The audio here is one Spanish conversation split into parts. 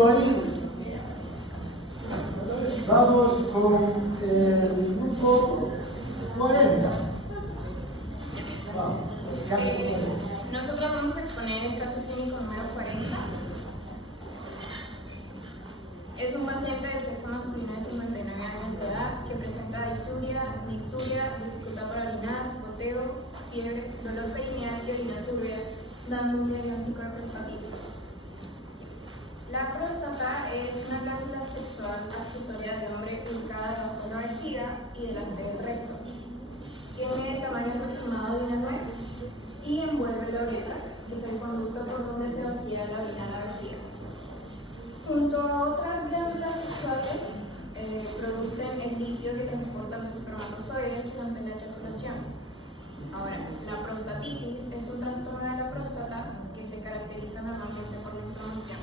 ¿Listo ahí? Vamos con el grupo 40. Vamos, nosotros vamos a exponer el caso clínico número 40. Es un paciente del sexo masculino de 59 años de edad que presenta disuria, dicturia, dificultad para orinar, goteo, fiebre, dolor perineal y orina turbia, dando un diagnóstico de prostatitis. La próstata es una glándula sexual accesoria del hombre ubicada debajo de la vejiga y delante del recto. Tiene el tamaño aproximado de una nuez y envuelve la uretra, que es el conducto por donde se vacía la orina a la vejiga. Junto a otras glándulas sexuales, producen el líquido que transporta los espermatozoides durante la eyaculación. Ahora, la prostatitis es un trastorno de la próstata que se caracteriza normalmente por la inflamación.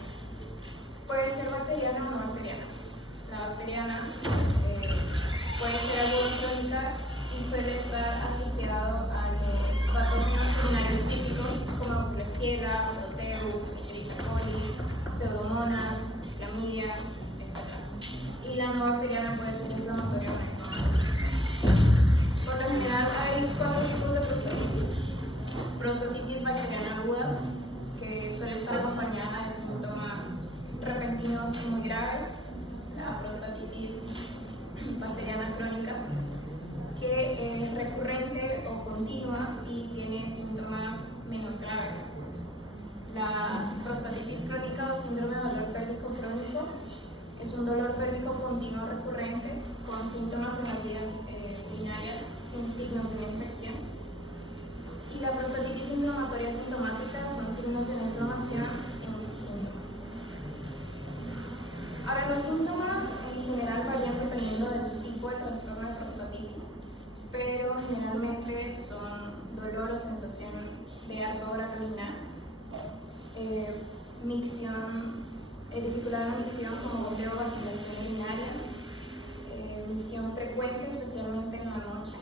Puede ser bacteriana o no bacteriana. La bacteriana puede ser aguda crónica y suele estar asociado a los patógenos urinarios típicos como Klebsiella, Proteus, Escherichia coli, Pseudomonas, Clamidia, etc. Y la no bacteriana puede ser inflamatoria o no inflamatoria. Por lo general hay 4 tipos de prostatitis. Prostatitis bacteriana aguda, que suele estar acompañada de síntomas repentinos y muy graves. La prostatitis bacteriana crónica, que es recurrente o continua y tiene síntomas menos graves. La prostatitis crónica o síndrome de dolor pélvico crónico es un dolor pélvico continuo recurrente con síntomas en las vías urinarias sin signos de una infección. Y la prostatitis inflamatoria sintomática son signos de una inflamación sin síntomas. Ahora, los síntomas en general varían dependiendo del tipo de trastorno de prostatitis, pero generalmente son dolor o sensación de ardor al orinar, micción, dificultad en la micción como goteo o vacilación urinaria, micción frecuente, especialmente en la noche,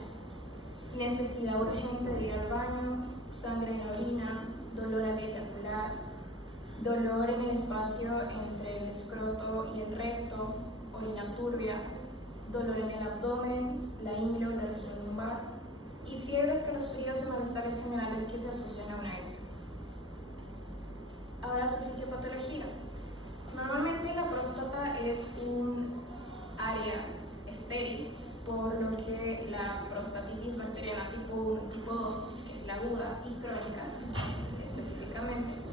necesidad urgente de ir al baño, sangre en la orina, dolor al eyacular, dolor en el espacio entre el escroto y el recto, orina turbia, dolor en el abdomen, la ingle o la región lumbar, y fiebres, calofríos o malestares generales que se asocian a una herida. Ahora, su fisiopatología. Normalmente la próstata es un área estéril, por lo que la prostatitis bacteriana tipo 1 y tipo 2, que es la aguda y crónica específicamente,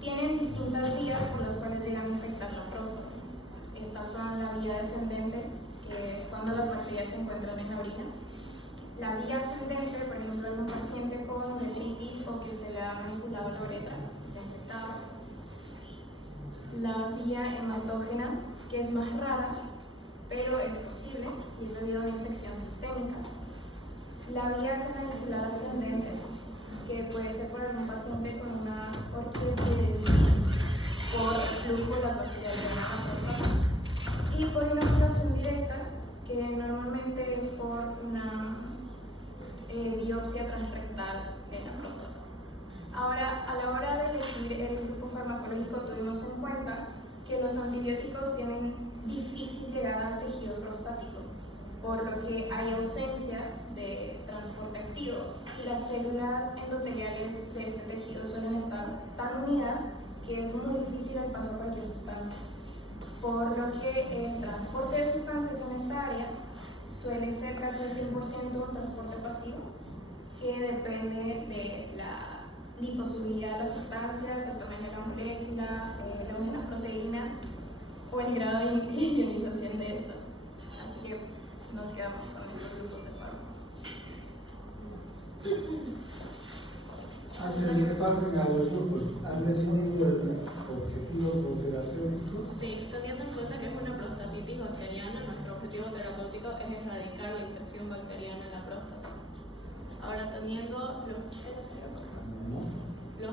tienen distintas vías por las cuales llegan a infectar la próstata. Estas son la vía descendente, que es cuando las bacterias se encuentran en la orina. La vía ascendente, por ejemplo, en un paciente con nefritis o que se le ha manipulado la uretra, se ha infectado. La vía hematógena, que es más rara, pero es posible y es debido a una infección sistémica. La vía canalicular ascendente, que puede ser por algún paciente con una orquiditis por flujo de las bacterias de la próstata. Y por una curación directa, que normalmente es por una biopsia transrectal de la próstata. Ahora, a la hora de elegir el grupo farmacológico, tuvimos en cuenta que los antibióticos tienen difícil llegada al tejido prostático, por lo que hay ausencia de transporte activo y las células endoteliales de este tejido suelen estar tan unidas que es muy difícil el paso a cualquier sustancia, por lo que el transporte de sustancias en esta área suele ser casi al 100% un transporte pasivo que depende de la liposolubilidad de las sustancias, el tamaño de la molécula, la unión de las proteínas o el grado de ionización de estas. Así que nos quedamos con estos grupos de fármacos. Antes de que pasen a los grupos, ¿han definido el objetivo terapéutico? Sí, teniendo en cuenta que es una prostatitis bacteriana, nuestro objetivo terapéutico es erradicar la infección bacteriana en la próstata. Ahora, teniendo los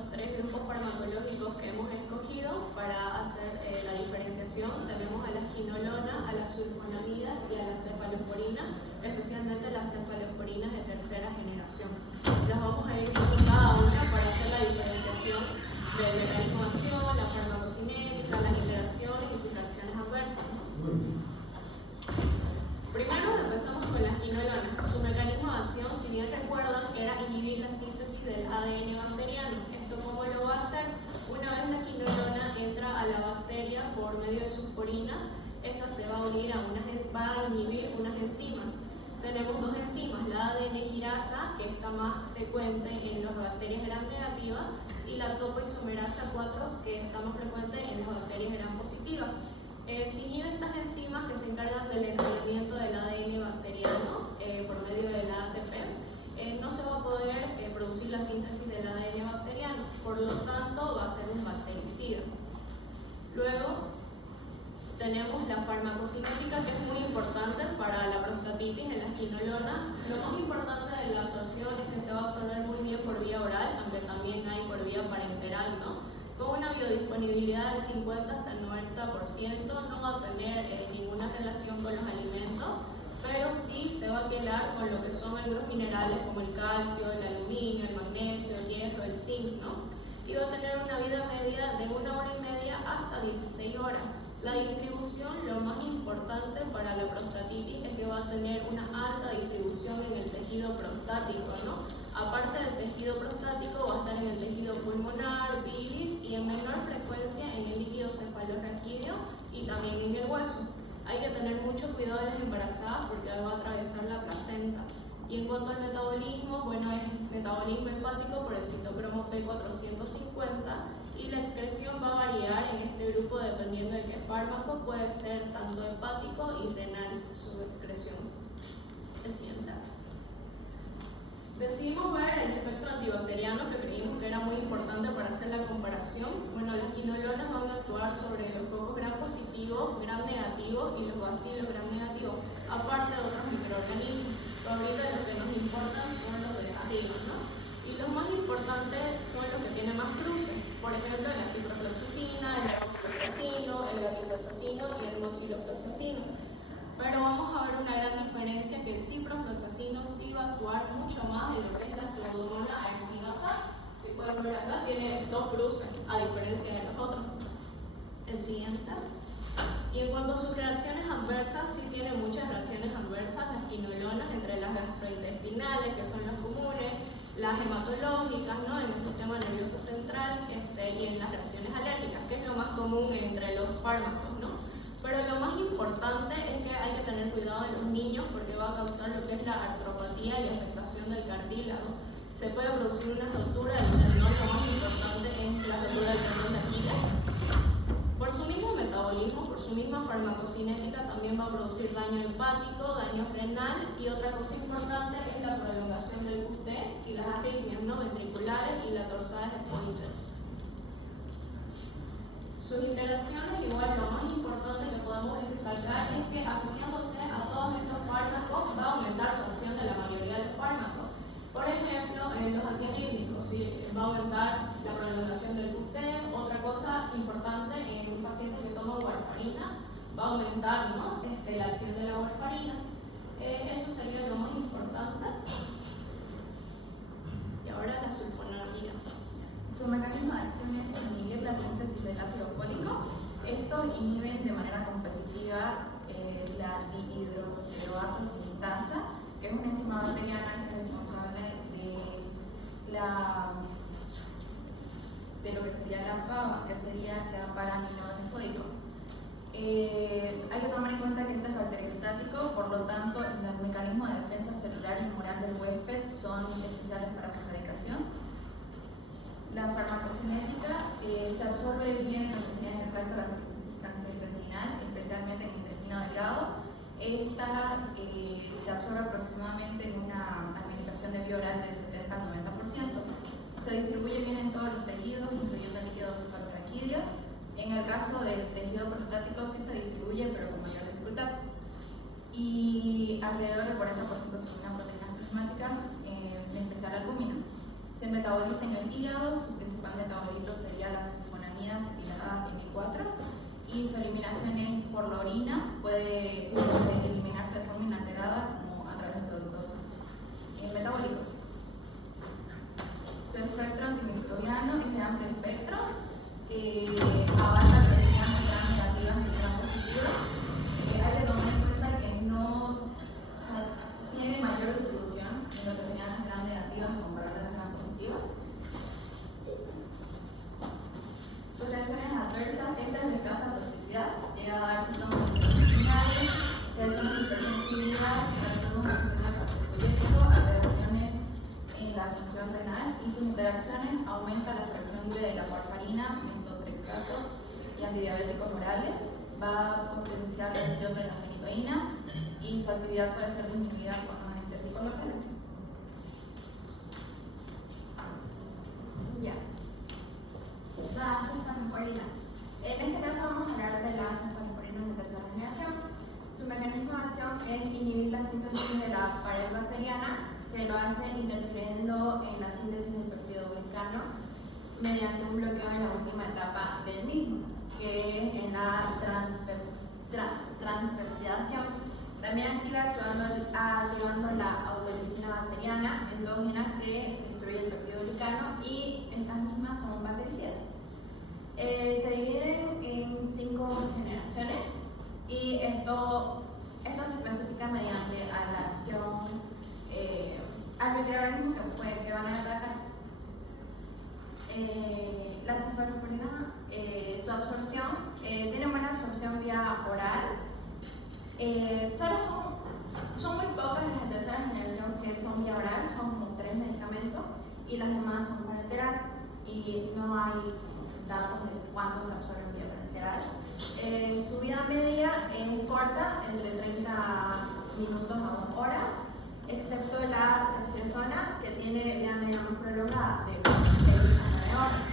3 grupos farmacológicos que hemos escogido para hacer la diferenciación, tenemos a la quinolona, a las sulfonamidas y a la cefalosporina, especialmente las cefalosporinas de tercera generación. Las vamos a ir viendo cada una para hacer la diferenciación del mecanismo de acción, la farmacocinética, explicar las interacciones y sus reacciones adversas, ¿no? Muy bien. Primero empezamos con las quinolonas. Su mecanismo de acción, si bien recuerdan, era inhibir la síntesis del ADN bacteriano. ¿Esto cómo lo va a hacer? Una vez la quinolona entra a la bacteria por medio de sus porinas, esta se va a unir va a inhibir unas enzimas. Tenemos dos enzimas, la ADN girasa, que está más frecuente en las bacterias gram negativas, y la topoisomerasa 4, que está más frecuente en las bacterias gram positivas. Si inhibe estas enzimas que se encargan del enrollamiento del ADN bacteriano por medio del ATP, no se va a poder producir la síntesis del ADN bacteriano, por lo tanto va a ser un bactericida. Luego tenemos la farmacocinética, que es muy importante para la prostatitis en las quinolonas. Lo más importante de la absorción es que se va a absorber muy bien por vía oral, aunque también hay por vía parenteral, ¿no? Con una biodisponibilidad del 50 hasta el 90%, no va a tener ninguna relación con los alimentos, pero sí se va a quedar con lo que son algunos minerales como el calcio, el aluminio, el magnesio, el hierro, el zinc, ¿no? Y va a tener una vida media de 1 hora y media hasta 16 horas. La distribución, lo más importante para la prostatitis es que va a tener una alta distribución en el tejido prostático, ¿no? Aparte del tejido prostático, va a estar en el tejido pulmonar, bilis y en menor frecuencia en el líquido cefalorraquídeo y también en el hueso. Hay que tener mucho cuidado en las embarazadas porque va a atravesar la placenta. Y en cuanto al metabolismo, bueno, es metabolismo hepático por el citocromo P450 y la excreción va a variar en este grupo dependiendo de qué fármaco, puede ser tanto hepático y renal su excreción. El siguiente. Decidimos ver el espectro antibacteriano que creímos que era muy importante para hacer la comparación. Bueno, las quinolonas van a actuar sobre los cocos gram positivos, gram negativos y los bacilos gram negativos, aparte de otros microorganismos. Pero ahorita los que nos importan son los de arriba, ¿no? Y los más importantes son los que tienen más cruces. Por ejemplo, la ciprofloxacina, el levofloxacino, el gatifloxacino y el moxilofloxacino. Pero vamos a ver una gran diferencia, que el ciprofloxacino sí va a actuar mucho más en lo que es la pseudomonas aeruginosa. Si pueden ver acá, tiene 2 cruces, a diferencia de los otros. El siguiente. Y en cuanto a sus reacciones adversas, sí tiene muchas reacciones adversas, las quinolonas, entre las gastrointestinales, que son las comunes, las hematológicas, ¿no? En el sistema nervioso central, y en las reacciones alérgicas, que es lo más común entre los fármacos, ¿no? Pero lo más importante es que hay que tener cuidado en los niños porque va a causar lo que es la artropatía y afectación del cartílago. Se puede producir una rotura del tendón, lo más importante es la rotura del tendón de Aquiles. Por su mismo metabolismo, por su misma farmacocinética, también va a producir daño hepático, daño renal y otra cosa importante es la prolongación del QT y las arritmias, ¿no? Ventriculares y la torsades esponites. Sus interacciones, igual lo más importante que podemos destacar es que asociándose a todos estos fármacos va a aumentar su acción de la mayoría de los fármacos. Por ejemplo, en los antiarrítmicos, ¿sí? Va a aumentar la prolongación del QT. Otra cosa importante en un paciente que toma warfarina, va a aumentar, ¿no? La acción de la warfarina. Eso sería lo más importante. Y ahora las sulfonamidas. Su mecanismo de acción es inhibir la síntesis del ácido fólico. Estos inhiben de manera competitiva la dihidroxilatasa, que es una enzima bacteriana que es responsable de lo que sería la PABA, que sería la paraminobenzoico. Hay que tomar en cuenta que este es bacteriostático, por lo tanto, los mecanismos de defensa celular y moral del huésped son esenciales para su erradicación. La farmacocinética se absorbe bien en lo que sería el tracto gastrointestinal, especialmente en el intestino delgado. Esta se absorbe aproximadamente en una administración de vía oral del 70 al 90%. Se distribuye bien en todos los tejidos, incluyendo el líquido cefalorraquídeo. En el caso del tejido prostático sí se distribuye, pero con mayor dificultad. Y alrededor del 40% son una proteína plasmática, en especial albúmina. Se metaboliza en el hígado, su principal metabolito sería la sulfonamida acetilada N4 y su eliminación es por la orina, puede eliminarse de forma inalterada como a través de productos metabólicos. Su espectro antimicrobiano es de amplio espectro, abarca proteínas de la warfarina, metotrexato y antidiabéticos orales. Va a potenciar la acción de la fenitoína y su actividad puede ser disminuida con anestésicos locales. Ya. La cefalosporina. En este caso vamos a hablar de las cefalosporinas de tercera generación. Su mecanismo de acción es inhibir la síntesis de la pared bacteriana, que lo hace interfiriendo en la síntesis del péptido glicano mediante un bloqueo en la última etapa del mismo, que es en la transpeptidación. También activa activando la autolicina bacteriana endógena que destruye el péptido glicano, y estas mismas son bactericidas. Se dividen en 5 generaciones y esto se clasifica mediante a la acción al microorganismo que van a atacar. La cefalosporina, su absorción, tiene buena absorción vía oral. Solo son muy pocas las de tercera generación que son vía oral, son como 3 medicamentos, y las demás son parenteral, y no hay datos de cuánto se absorbe vía parenteral. Su vida media es corta, entre 30 minutos a 2 horas, excepto la ceftriaxona, que tiene vida media más prolongada, de 6 a 9 horas.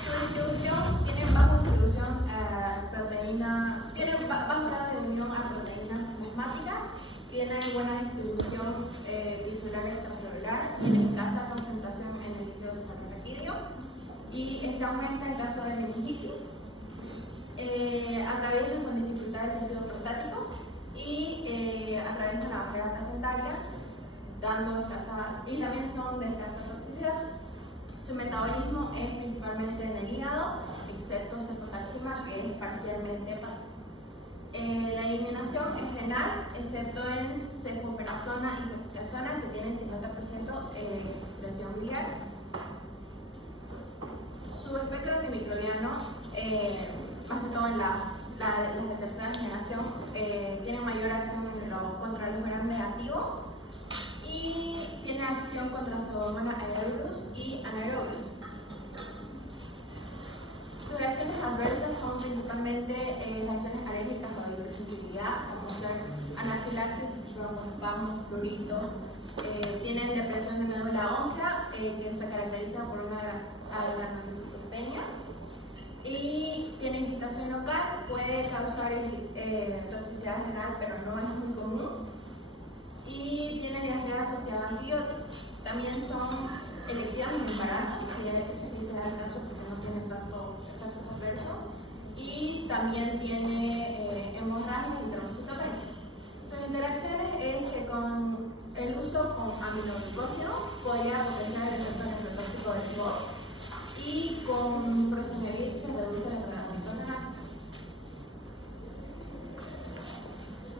Su distribución tiene baja distribución proteína, tiene bajo grado de unión a proteínas plasmáticas, tiene buena distribución tisular extracelular, tiene escasa concentración en el líquido cefalorraquídeo, y este aumenta en caso de meningitis. Atraviesan con dificultad el tejido prostático y atraviesan la barrera placentaria, dando escasa, y también son de escasa toxicidad. Su metabolismo es principalmente en el hígado, excepto cefotaxima, que es parcialmente hepato. La eliminación es renal, excepto en cefoperazona y ceftriaxona, que tienen 50% de excreción biliar. Su espectro antimicrobiano, más que todo en las de tercera generación, tiene mayor acción contra los gram negativos y tiene acción contra Pseudomonas aerobius y anaerobius. Sus reacciones adversas son principalmente reacciones alérgicas o de hipersensibilidad, como ser anafilaxis, broncoespasmos, prurito. Tienen depresión de médula ósea, que se caracteriza por una granulocitopenia, y tiene irritación local, puede causar toxicidad renal, pero no es muy común, y tiene diarrea asociada a antibióticos. También son electivas en embarazo, si se da el caso, porque no tienen tantos efectos adversos, y también tiene hemorragia y trombocitopenia. Sus interacciones es que con el uso con aminoglucósidos podría potenciar el efecto neurotóxico del POS, y con prosinemib se reduce el entrenamiento renal.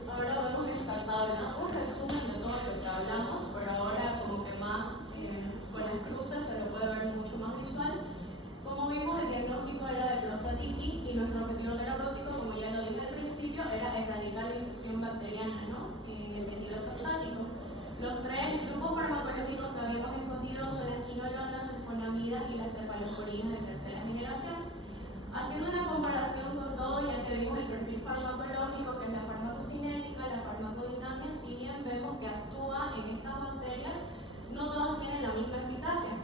Ahora vemos esta tabla, un resumen de todo lo que hablamos, por ahora como que más con el cruce se lo puede ver mucho más visual. Como vimos, el diagnóstico era de prostatitis y nuestro objetivo terapéutico, como ya lo dije al principio, era erradicar la infección bacteriana, ¿no?, en el tejido prostático. Los 3 grupos farmacológicos que habíamos escogido son la quinolona, sulfonamida y la cefalosporina de tercera generación. Haciendo una comparación con todo, ya que vimos el perfil farmacológico, que es la farmacocinética, la farmacodinamia, si bien vemos que actúa en estas bacterias, no todas tienen la misma eficacia.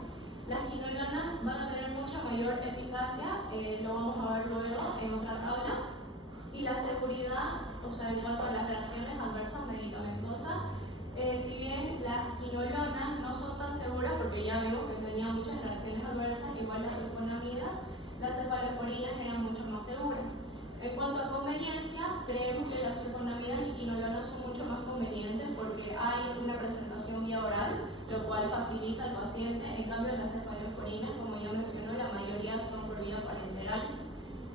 Las quinolonas van a tener mucha mayor eficacia, lo vamos a ver luego en otra tabla, y la seguridad, o sea, en cuanto a las reacciones adversas medicamentosas, si bien las quinolonas no son tan seguras, porque ya vimos que tenían muchas reacciones adversas, igual las sulfonamidas, las cefalosporinas eran mucho más seguras. En cuanto a conveniencia, creemos que las sulfonamidas y quinolonas son mucho más convenientes porque hay una presentación vía oral, lo cual facilita al paciente. En cambio, las cefalosporinas, como ya mencionó, la mayoría son por vía parenteral.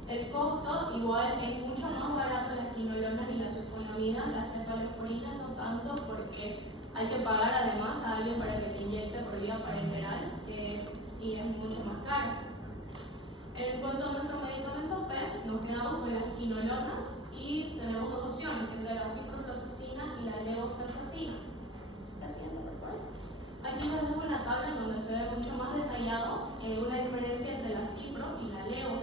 El costo igual es mucho más barato las quinolonas y las sulfonamidas, las cefalosporinas no tanto, porque hay que pagar además a alguien para que te inyecte por vía parenteral y es mucho más caro. En cuanto a nuestro medicamento PET, nos quedamos con las quinolonas y tenemos 2 opciones, entre la ciprofloxacina y la levofloxacina. La siguiente, por favor. Aquí les dejo una tabla en donde se ve mucho más detallado una diferencia entre la cipro y la levo,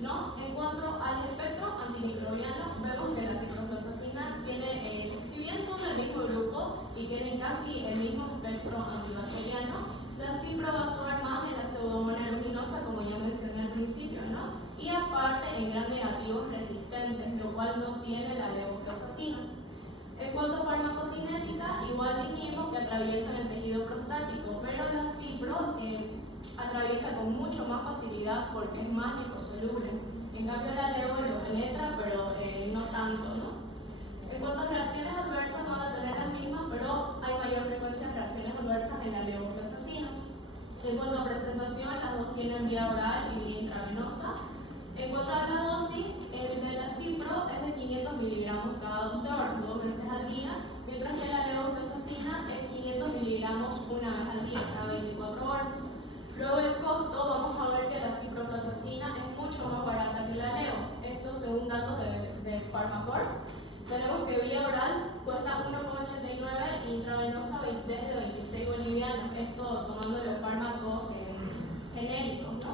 ¿no? En cuanto al espectro antimicrobiano, vemos que la ciprofloxacina tiene, si bien son del mismo grupo y tienen casi el mismo espectro antibacteriano, la cipro va a actuar más en la pseudomonas aeruginosa, como ya mencioné al principio, ¿no? Y aparte en gram negativos resistentes, lo cual no tiene la levofloxacina. En cuanto a farmacocinética, igual dijimos que atraviesan el tejido prostático, pero la cipro atraviesa con mucho más facilidad porque es más liposoluble. En cambio la levo lo penetra, pero no tanto, ¿no? En cuanto a reacciones adversas, van a tener las mismas, pero hay mayor frecuencia de reacciones adversas en la levofloxacina. En cuanto a presentación, las dos tienen vía oral y vía intravenosa. En cuanto a la dosis, el de la cipro es de 500 miligramos cada 12 horas, 2 veces al día, mientras que la levofloxacina es 500 miligramos una vez al día, cada 24 horas. Luego el costo, vamos a ver que la ciprofloxacina es mucho más barata que la levo. Esto según datos de Pharmacorp. Tenemos que vía oral cuesta 1,89 y intravenosa desde 26 bolivianos. Esto tomando los fármacos genéricos, ¿no?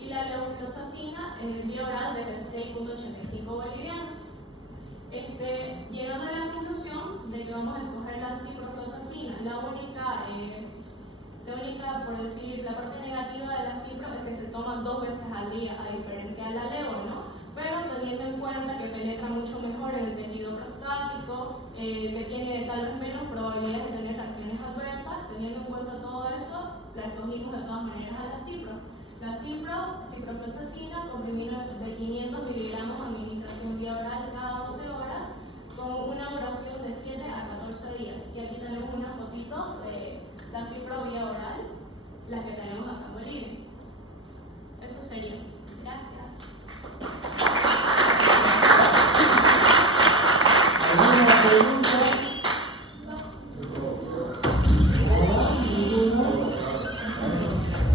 Y la levofloxacina en vía oral desde 6,85 bolivianos. Llegando a la conclusión de que vamos a escoger la ciprofloxacina, la única, por decir, la parte negativa de la cipro es que se toma 2 veces al día, a diferencia de la levo, ¿no? Pero teniendo en cuenta que penetra mucho mejor en el tejido prostático, que tiene tal vez menos probabilidades de tener reacciones adversas, teniendo en cuenta todo eso, la escogimos de todas maneras a la cipro. La ciprofloxacina, comprimido de 500 miligramos, administración vía oral cada 12 horas, con una duración de 7 a 14 días. Y aquí tenemos una fotito de la cipro vía oral, la que tenemos acá en Bolivia. Eso sería. Gracias. ¿Alguna pregunta?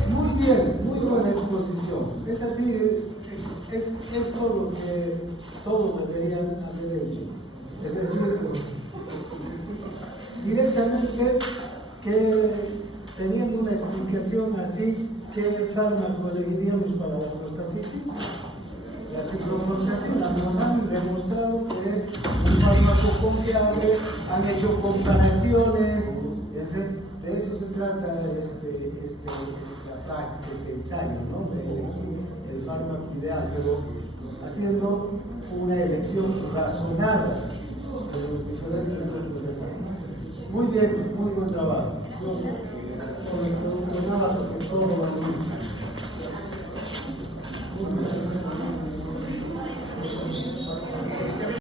Muy bien, muy buena exposición. Es así, es todo lo que todos deberían haber hecho. Es decir, directamente que teniendo una explicación así, ¿qué fármaco elegiríamos para la prostatitis? La ciprofloxacina. Nos han demostrado que es un fármaco confiable, han hecho comparaciones, de eso se trata este ensayo, ¿no? De elegir el fármaco ideal, pero haciendo una elección razonada de los diferentes grupos de fármacos. Muy bien, muy buen trabajo.